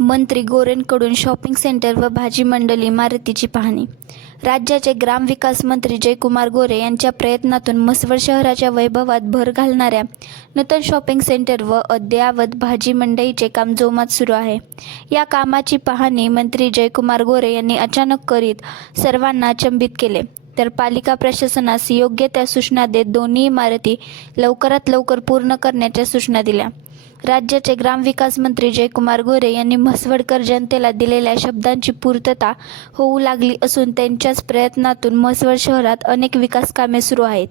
मंत्री गोरेंकडून shopping centre व भाजी मंडल इमारतीची पाहणी. राज्याचे ग्रामविकास मंत्री जयकुमार गोरे यांच्या प्रयत्नातून म्हसवड शहराच्या वैभवात भर घालणाऱ्या नूतन शॉपिंग सेंटर व अद्ययावत भाजी मंडईचे काम जोमात सुरू आहे. या कामाची पाहणी मंत्री जयकुमार गोरे यांनी अचानक करीत सर्वांना अचंबित केले. तर पालिका प्रशासनास योग्य त्या सूचना देत दोन्ही इमारती लवकरात लवकर पूर्ण करण्याच्या सूचना दिल्या. राज्याचे ग्रामविकास मंत्री जयकुमार गोरे यांनी म्हसवडकर जनतेला दिलेल्या शब्दांची पूर्तता होऊ लागली असून त्यांच्याच प्रयत्नातून म्हसवड शहरात अनेक विकास कामे सुरू आहेत.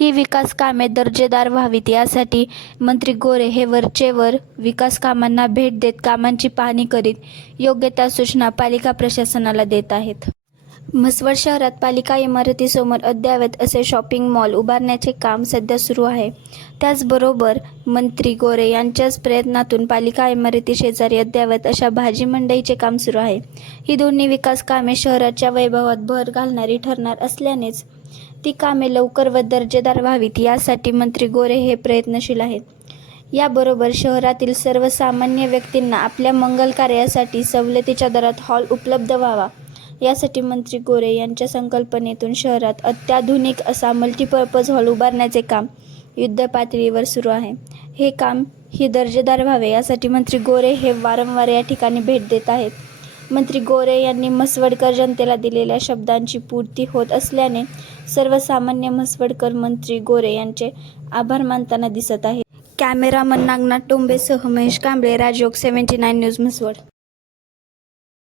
ही विकास कामे दर्जेदार व्हावीत यासाठी मंत्री गोरे हे वरचेवर विकास कामांना भेट देत कामांची पाहणी करीत योग्य त्या सूचना पालिका प्रशासनाला देत आहेत. म्हसवड शहरात पालिका इमारतीसमोर अद्ययावत असे शॉपिंग मॉल उभारण्याचे काम सध्या सुरू आहे. त्याचबरोबर मंत्री गोरे यांच्याच प्रयत्नातून पालिका इमारती शेजारी अद्ययावत अशा भाजी मंडईचे काम सुरू आहे. ही दोन्ही विकास कामे शहराच्या वैभवात भर घालणारी ठरणार असल्यानेच ती कामे लवकर व दर्जेदार व्हावीत यासाठी मंत्री गोरे हे प्रयत्नशील आहेत. याबरोबर शहरातील सर्वसामान्य व्यक्तींना आपल्या मंगल कार्यासाठी सवलतीच्या दरात हॉल उपलब्ध व्हावा. यासाठी मंत्री गोरे यांच्या संकल्पनेतून शहरात अत्याधुनिक असा मल्टीपर्पज हॉल उभारण्याचे काम युद्धपातळीवर सुरू आहे. हे काम ही दर्जेदार व्हावे यासाठी मंत्री गोरे हे वारंवार या ठिकाणी भेट देत आहेत. मंत्री गोरे यांनी म्हसवडकर जनतेला दिलेल्या शब्दांची पूर्ती होत असल्याने सर्वसामान्य म्हसवडकर मंत्री गोरे यांचे आभार मानताना दिसत आहे cameraman Nagnath टोंबेसह Mahesh Kamble Rajyog seventy nine news Mhaswad.